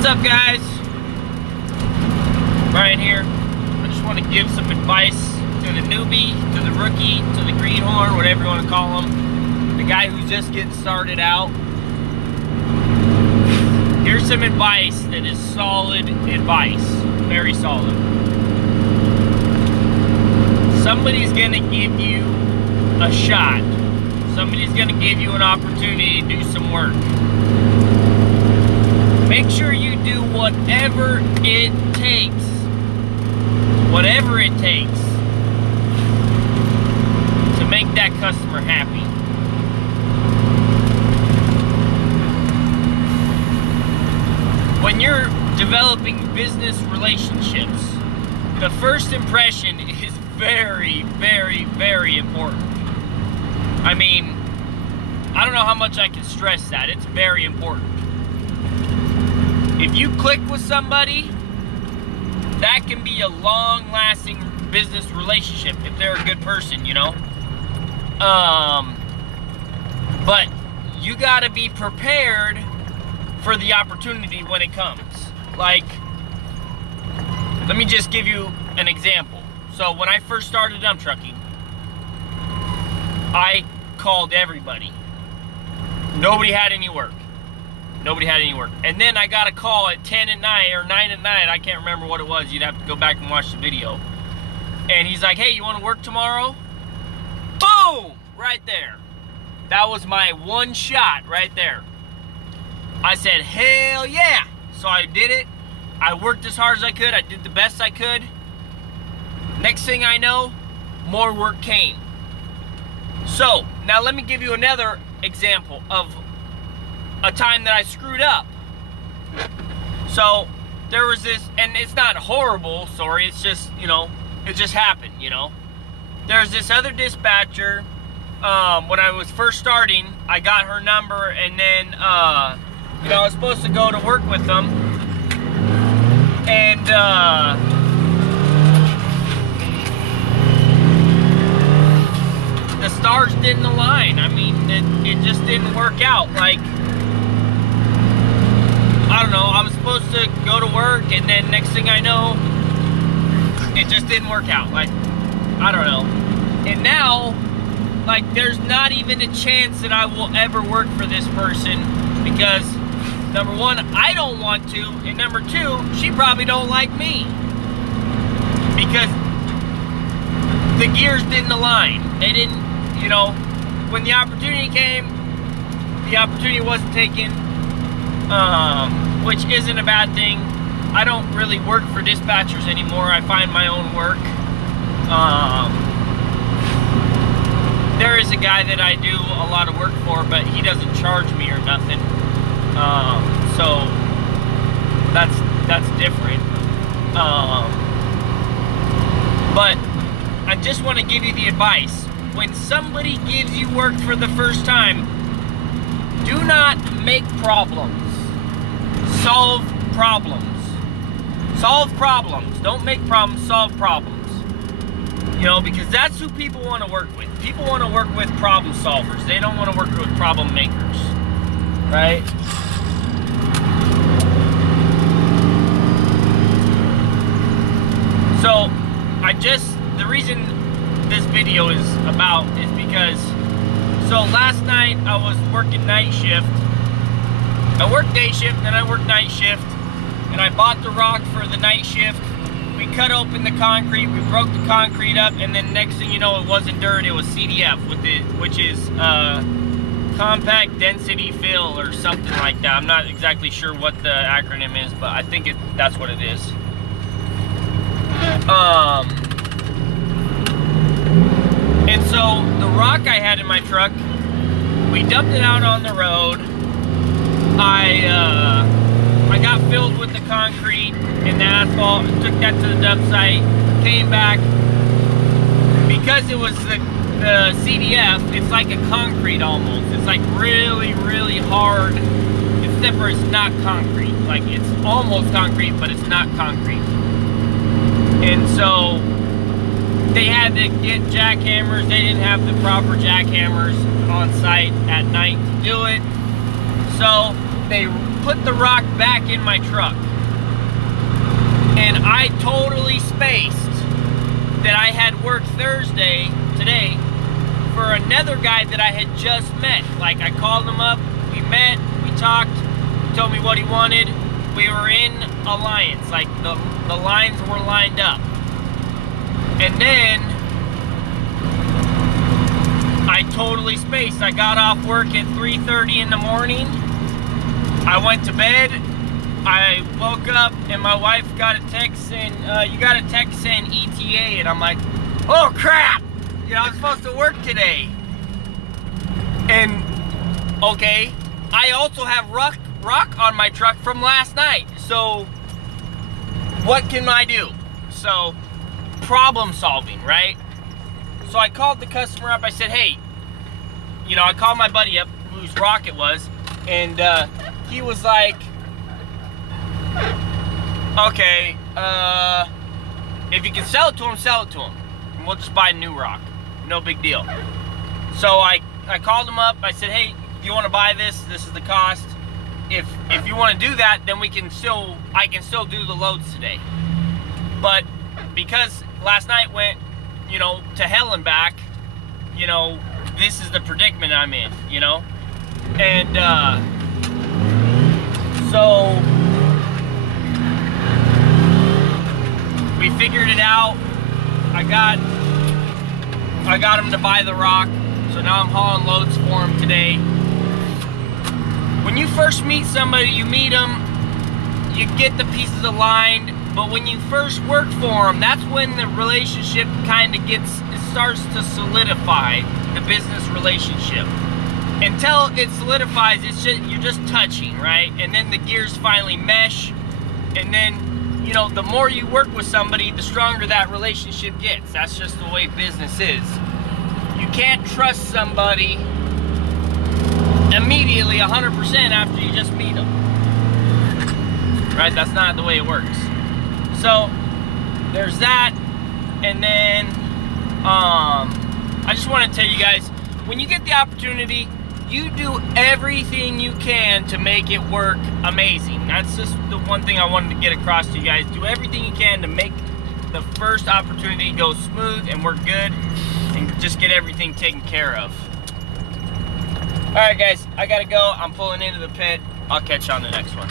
What's up, guys? Brian here. I just want to give some advice to the newbie, to the rookie, to the greenhorn, whatever you want to call him, the guy who's just getting started out. Here's some advice that is solid advice, very solid. Somebody's going to give you a shot. Somebody's going to give you an opportunity to do some work. Make sure you do whatever it takes to make that customer happy. When you're developing business relationships, the first impression is very, very, very important. I mean, I don't know how much I can stress that. It's very important. If you click with somebody, that can be a long-lasting business relationship if they're a good person, you know? But you gotta be prepared for the opportunity when it comes. Like, let me just give you an example. So when I first started dump trucking, I called everybody. Nobody had any work. Nobody had any work. And then I got a call at 10 at night or 9 at night. I can't remember what it was. You'd have to go back and watch the video. And he's like, hey, you want to work tomorrow? Boom! Right there. That was my one shot right there. I said, hell yeah! So I did it. I worked as hard as I could. I did the best I could. Next thing I know, more work came. So, now let me give you another example of a time that I screwed up. So, there was this, and it's not horrible, sorry, it's just, you know, it just happened, you know. There's this other dispatcher, when I was first starting, I got her number, and then, you know, I was supposed to go to work with them, and, the stars didn't align. I mean, it just didn't work out. Like, I don't know, I was supposed to go to work, and then next thing I know, it just didn't work out. Like, I don't know. And now, like, there's not even a chance that I will ever work for this person because, number one, I don't want to, and number two, she probably don't like me because the gears didn't align. They didn't, you know, when the opportunity came, the opportunity wasn't taken, which isn't a bad thing. I don't really work for dispatchers anymore. I find my own work. There is a guy that I do a lot of work for, but he doesn't charge me or nothing. So that's different. But I just want to give you the advice. When somebody gives you work for the first time, do not make problems. Solve problems. Solve problems. Don't make problems, solve problems. You know, because that's who people want to work with. People want to work with problem solvers. They don't want to work with problem makers. Right? So, the reason this video is about is because, so last night I was working night shift. I worked day shift, then I worked night shift, and I bought the rock for the night shift. We cut open the concrete, we broke the concrete up, and then next thing you know, it wasn't dirt, it was CDF, which is compact density fill or something like that. I'm not exactly sure what the acronym is, but I think that's what it is. And so the rock I had in my truck, we dumped it out on the road. I got filled with the concrete and the asphalt, took that to the dump site, came back. Because it was the CDF, it's like a concrete almost. It's like really, really hard, except for it's not concrete. Like, it's almost concrete, but it's not concrete. And so they had to get jackhammers. They didn't have the proper jackhammers on site at night to do it. So they put the rock back in my truck. And I totally spaced that I had work Thursday, today, for another guy that I had just met. Like, I called him up, we met, we talked, he told me what he wanted. We were in alliance, like the lines were lined up. And then I totally spaced. I got off work at 3:30 in the morning. I went to bed. I woke up and my wife got a text saying, you got a text saying ETA, and I'm like, oh crap! You know, I'm supposed to work today. And, okay, I also have rock on my truck from last night. So, what can I do? So, problem solving, right? So I called the customer up. I said, hey, you know, I called my buddy up, whose rock it was, and he was like, okay, if you can sell it to him, sell it to him. And we'll just buy a new rock. No big deal. So I called him up. I said, hey, if you want to buy this, this is the cost. If you want to do that, then I can still do the loads today. But because last night went, you know, to hell and back, you know, this is the predicament I'm in, you know? And, so, we figured it out. I got him to buy the rock, so now I'm hauling loads for him today. When you first meet somebody, you meet them, you get the pieces aligned, but when you first work for them, that's when the relationship kind of starts to solidify, the business relationship. Until it solidifies, you're just touching, right? And then the gears finally mesh, and then, you know, the more you work with somebody, the stronger that relationship gets. That's just the way business is. You can't trust somebody immediately 100% after you just meet them. Right? That's not the way it works. So, there's that. And then, I just want to tell you guys, when you get the opportunity, you do everything you can to make it work amazing. That's just the one thing I wanted to get across to you guys. Do everything you can to make the first opportunity go smooth and work good, and just get everything taken care of. Alright guys, I gotta go. I'm pulling into the pit. I'll catch you on the next one.